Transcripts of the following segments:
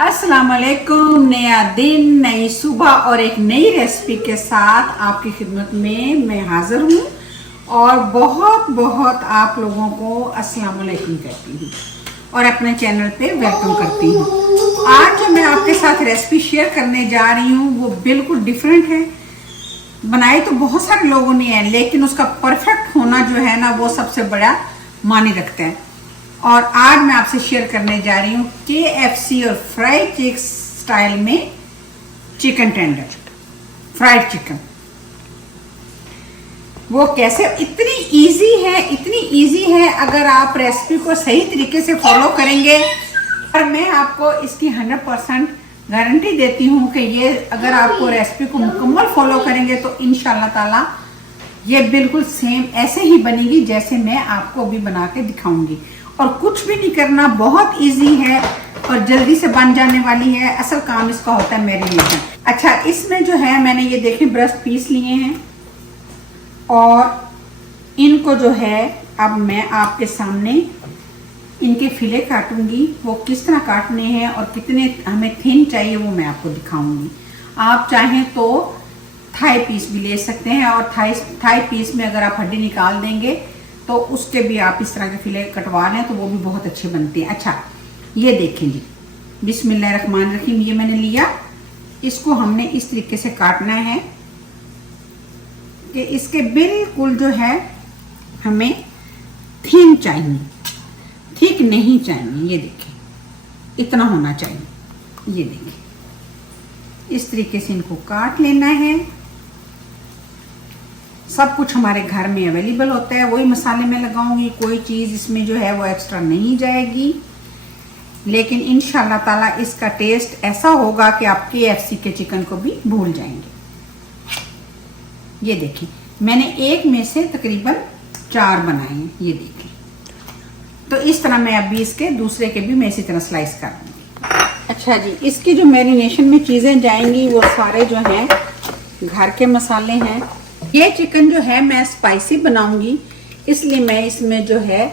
अस्सलाम वालेकुम। नया दिन, नई सुबह और एक नई रेसिपी के साथ आपकी खिदमत में मैं हाजिर हूँ और बहुत बहुत आप लोगों को अस्सलाम वालेकुम कहती हूँ और अपने चैनल पे वेलकम करती हूँ। आज जो मैं आपके साथ रेसिपी शेयर करने जा रही हूँ वो बिल्कुल डिफरेंट है। बनाई तो बहुत सारे लोगों ने है, लेकिन उसका परफेक्ट होना जो है ना वो सबसे बड़ा मानी रखता है। और आज मैं आपसे शेयर करने जा रही हूँ KFC और फ्राइड चिकन स्टाइल में चिकन टेंडर, फ्राइड चिकन। वो कैसे, इतनी इजी है अगर आप रेसिपी को सही तरीके से फॉलो करेंगे। और मैं आपको इसकी 100% गारंटी देती हूँ कि ये अगर आपको रेसिपी को मुकम्मल फॉलो करेंगे तो इंशाल्लाह ताला ये बिल्कुल सेम ऐसे ही बनेगी जैसे मैं आपको अभी बना के दिखाऊंगी। और कुछ भी नहीं करना, बहुत इजी है और जल्दी से बन जाने वाली है। असल काम इसका होता है मैरिनेशन। अच्छा, इसमें जो है मैंने ये देखें ब्रेस्ट पीस लिए हैं और इनको जो है अब मैं आपके सामने इनके फिले काटूंगी। वो किस तरह काटने हैं और कितने हमें थिन चाहिए वो मैं आपको दिखाऊंगी। आप चाहें तो थाई पीस भी ले सकते हैं और थाई पीस में अगर आप हड्डी निकाल देंगे तो उसके भी आप इस तरह के फिले कटवा लें तो वो भी बहुत अच्छे बनते हैं। अच्छा, ये देखें जी, बिस्मिल्लाहिर्रहमानिर्रहीम। ये मैंने लिया, इसको हमने इस तरीके से काटना है कि इसके बिल्कुल जो है हमें थिन चाहिए, ठीक नहीं चाहिए। ये देखें, इतना होना चाहिए। ये देखें, इस तरीके से इनको काट लेना है। सब कुछ हमारे घर में अवेलेबल होता है, वही मसाले में लगाऊंगी, कोई चीज़ इसमें जो है वो एक्स्ट्रा नहीं जाएगी। लेकिन इंशाल्लाह ताला इसका टेस्ट ऐसा होगा कि आप KFC के चिकन को भी भूल जाएंगे। ये देखें, मैंने एक में से तकरीबन 4 बनाए हैं। ये देखें, तो इस तरह मैं अभी इसके दूसरे के भी मैं इसी तरह स्लाइस कर दूंगी। अच्छा जी, इसकी जो मैरिनेशन में चीज़ें जाएंगी वो सारे जो हैं घर के मसाले हैं। ये चिकन जो है मैं स्पाइसी बनाऊंगी, इसलिए मैं इसमें जो है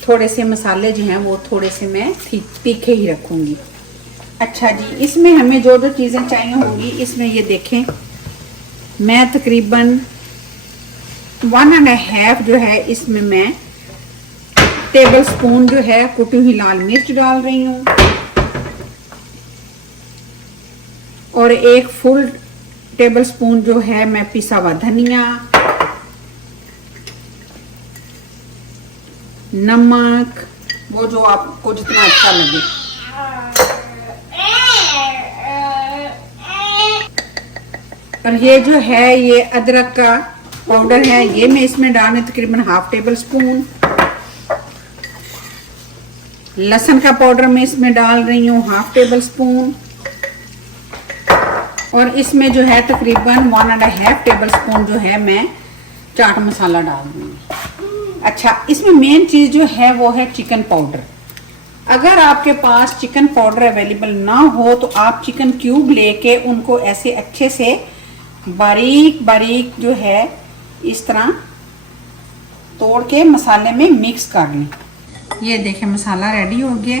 थोड़े से मसाले जो हैं वो थोड़े से मैं तीखे ही रखूंगी। अच्छा जी, इसमें हमें जो जो चीज़ें चाहिए होंगी, इसमें ये देखें मैं तकरीबन 1.5 जो है इसमें मैं टेबल स्पून जो है कुटी हुई लाल मिर्च डाल रही हूँ और 1 फुल टेबल स्पून जो है मैं पिसा हुआ धनिया, नमक, वो जो आपको जितना अच्छा लगे। और ये जो है ये अदरक का पाउडर है, ये मैं इसमें डालने तकरीबन 1/2 टेबल स्पून। लहसुन का पाउडर मैं इसमें डाल रही हूँ 1/2 टेबल स्पून और इसमें जो है तकरीबन 1.5 टेबल स्पून जो है मैं चाट मसाला डाल दूँगी। अच्छा, इसमें मेन चीज़ जो है वो है चिकन पाउडर। अगर आपके पास चिकन पाउडर अवेलेबल ना हो तो आप चिकन क्यूब लेके उनको ऐसे अच्छे से बारीक बारीक जो है इस तरह तोड़ के मसाले में मिक्स कर लें। ये देखें, मसाला रेडी हो गया।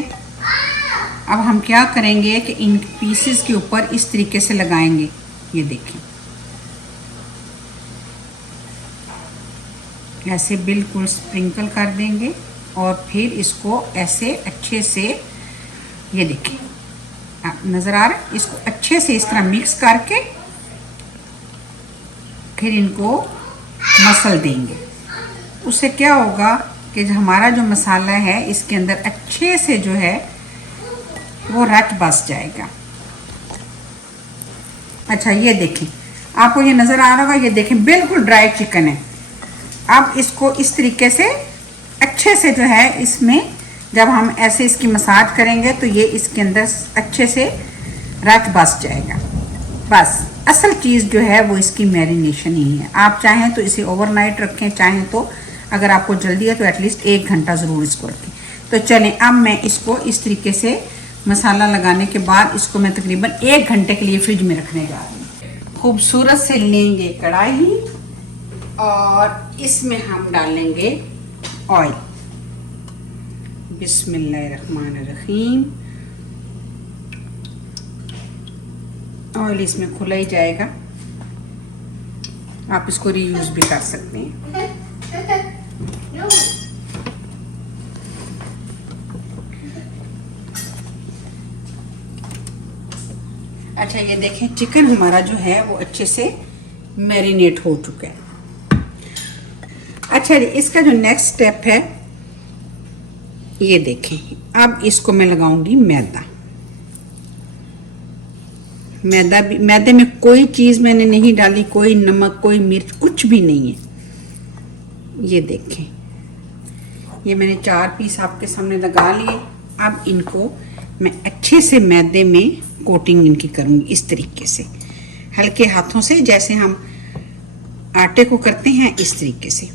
अब हम क्या करेंगे कि इन पीसेस के ऊपर इस तरीके से लगाएंगे। ये देखें, ऐसे बिल्कुल स्प्रिंकल कर देंगे और फिर इसको ऐसे अच्छे से, ये देखें नज़र आ रहा है, इसको अच्छे से इस तरह मिक्स करके फिर इनको मसल देंगे। उससे क्या होगा कि हमारा जो मसाला है इसके अंदर अच्छे से जो है वो रच बस जाएगा। अच्छा, ये देखें, आपको ये नज़र आ रहा होगा, ये देखें बिल्कुल ड्राई चिकन है। अब इसको इस तरीके से अच्छे से जो है इसमें जब हम ऐसे इसकी मसाज करेंगे तो ये इसके अंदर अच्छे से रच बस जाएगा। बस असल चीज़ जो है वो इसकी मैरिनेशन ही है। आप चाहें तो इसे ओवरनाइट रखें, चाहें तो अगर आपको जल्दी है तो एटलीस्ट 1 घंटा ज़रूर इसको रखें। तो चलें, अब मैं इसको इस तरीके से मसाला लगाने के बाद इसको मैं तकरीबन 1 घंटे के लिए फ्रिज में रखने जा रही हूँ। खूबसूरत से लेंगे कढ़ाई और इसमें हम डालेंगे ऑयल। बिस्मिल्लाहिर्रहमानिर्रहीम। ऑयल इसमें खुला ही जाएगा, आप इसको रीयूज भी कर सकते हैं। अच्छा ये देखें, चिकन हमारा जो है वो अच्छे से मैरिनेट हो चुका है। अच्छा जी, इसका जो नेक्स्ट स्टेप है ये देखें, अब इसको मैं लगाऊंगी मैदा। मैदे में कोई चीज़ मैंने नहीं डाली, कोई नमक, कोई मिर्च, कुछ भी नहीं है। ये देखें, ये मैंने 4 पीस आपके सामने लगा लिए। अब इनको मैं अच्छे से मैदे में कोटिंग इनकी करूंगी, इस तरीके से हल्के हाथों से, जैसे हम आटे को करते हैं इस तरीके से।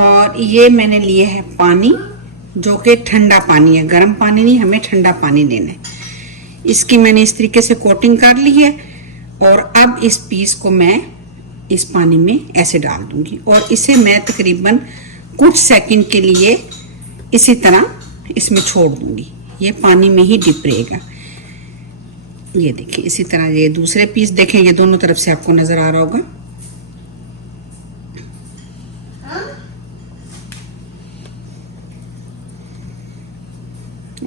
और ये मैंने लिए है पानी, जो कि ठंडा पानी है, गर्म पानी नहीं, हमें ठंडा पानी लेना है। इसकी मैंने इस तरीके से कोटिंग कर ली है और अब इस पीस को मैं इस पानी में ऐसे डाल दूंगी और इसे मैं तकरीबन कुछ सेकंड के लिए इसी तरह इसमें छोड़ दूंगी। ये पानी में ही डिप रहेगा। ये देखिए, इसी तरह ये दूसरे पीस देखें, ये दोनों तरफ से आपको नजर आ रहा होगा।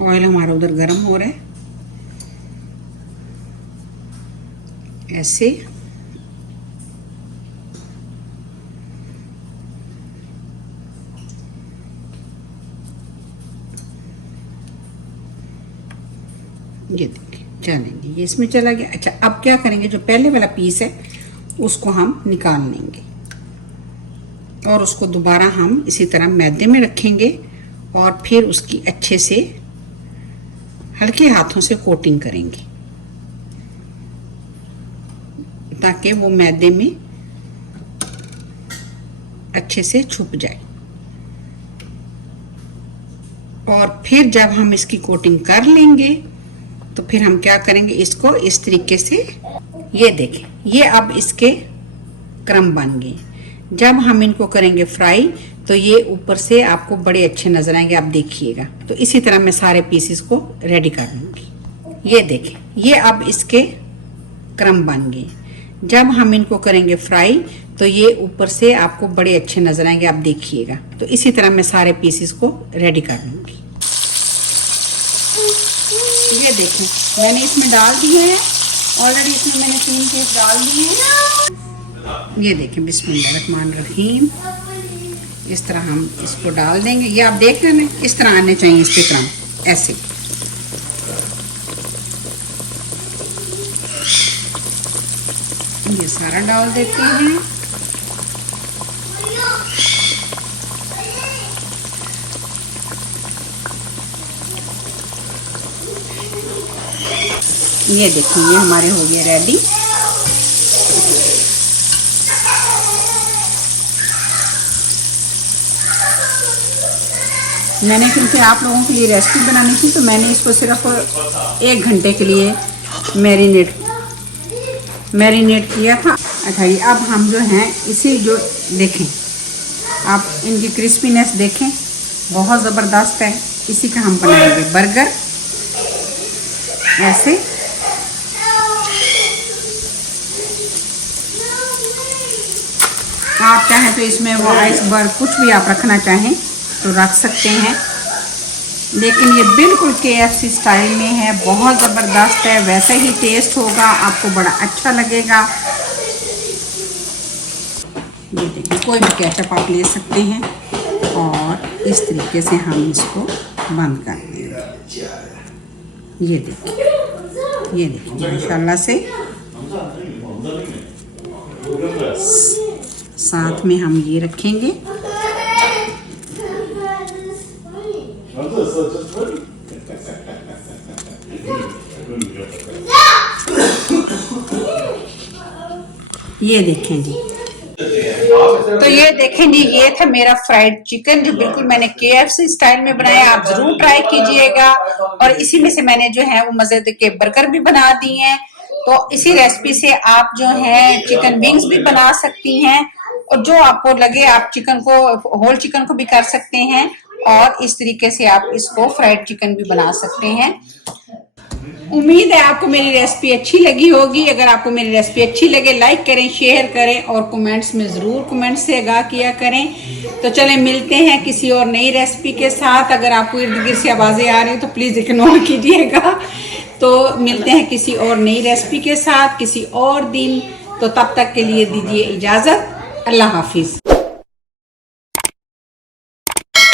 ऑयल हमारा उधर गर्म हो रहा है। ऐसे ये देखिए, चलेंगे, ये इसमें चला गया। अच्छा, अब क्या करेंगे, जो पहले वाला पीस है उसको हम निकाल लेंगे और उसको दोबारा हम इसी तरह मैदे में रखेंगे और फिर उसकी अच्छे से हल्के हाथों से कोटिंग करेंगे ताकि वो मैदे में अच्छे से छुप जाए। और फिर जब हम इसकी कोटिंग कर लेंगे तो फिर हम क्या करेंगे, इसको इस तरीके से, ये देखें, ये अब इसके क्रम बन गए। जब हम इनको करेंगे फ्राई तो ये ऊपर से आपको बड़े अच्छे नजर आएंगे, आप देखिएगा। तो इसी तरह मैं सारे पीसेस को रेडी कर लूंगी। ये देखें, ये अब इसके क्रम बन गए। जब हम इनको करेंगे फ्राई तो ये ऊपर से आपको बड़े अच्छे नजर आएंगे, आप देखिएगा। तो इसी तरह मैं सारे पीसेस को रेडी कर लूंगी। ये देखें, मैंने इसमें डाल दिए हैं ऑलरेडी, इसमें मैंने 3 पीस डाल दिए हैं। ये देखें, बिस्मिल्लाहिर्रहमानिर्रहीम, इस तरह हम इसको डाल देंगे। ये आप देख रहे हैं, इस तरह आने चाहिए इसके क्रम, ऐसे। ये सारा डाल देते हैं। ये देखिए, ये हमारे हो गए रेडी। मैंने क्योंकि आप लोगों के लिए रेसिपी बनानी थी तो मैंने इसको सिर्फ 1 घंटे के लिए मैरिनेट किया था। अच्छा, ये अब हम जो हैं इसी, जो देखें आप, इनकी क्रिस्पीनेस देखें, बहुत ज़बरदस्त है। इसी का हम बनाएंगे बर्गर। ऐसे आप चाहें तो इसमें वो आइसबर्ग कुछ भी आप रखना चाहें तो रख सकते हैं, लेकिन ये बिल्कुल KFC स्टाइल में है, बहुत ज़बरदस्त है। वैसे ही टेस्ट होगा, आपको बड़ा अच्छा लगेगा। ये देखिए, कोई भी केचप आप ले सकते हैं और इस तरीके से हम इसको बंद कर देंगे। ये देखिए माशाल्लाह से। साथ में हम ये रखेंगे, ये देखें जी। तो ये देखें जी, ये था मेरा फ्राइड चिकन जो बिल्कुल मैंने KFC स्टाइल में बनाया। आप जरूर ट्राई कीजिएगा। और इसी में से मैंने जो है वो मजे के बर्गर भी बना दिए हैं। तो इसी रेसिपी से आप जो है चिकन विंग्स भी बना सकती हैं, और जो आपको लगे आप चिकन को, होल चिकन को भी कर सकते हैं। और इस तरीके से आप इसको फ्राइड चिकन भी बना सकते हैं। उम्मीद है आपको मेरी रेसिपी अच्छी लगी होगी। अगर आपको मेरी रेसिपी अच्छी लगे लाइक करें, शेयर करें और कमेंट्स में ज़रूर कमेंट्स से आगाह किया करें। तो चलें मिलते हैं किसी और नई रेसिपी के साथ। अगर आपको इर्द गिर्द से आवाज़ें आ रही हैं तो प्लीज़ इग्नोर कीजिएगा। तो मिलते हैं किसी और नई रेसिपी के साथ किसी और दिन। तो तब तक के लिए दीजिए इजाज़त। अल्लाह हाफिज़।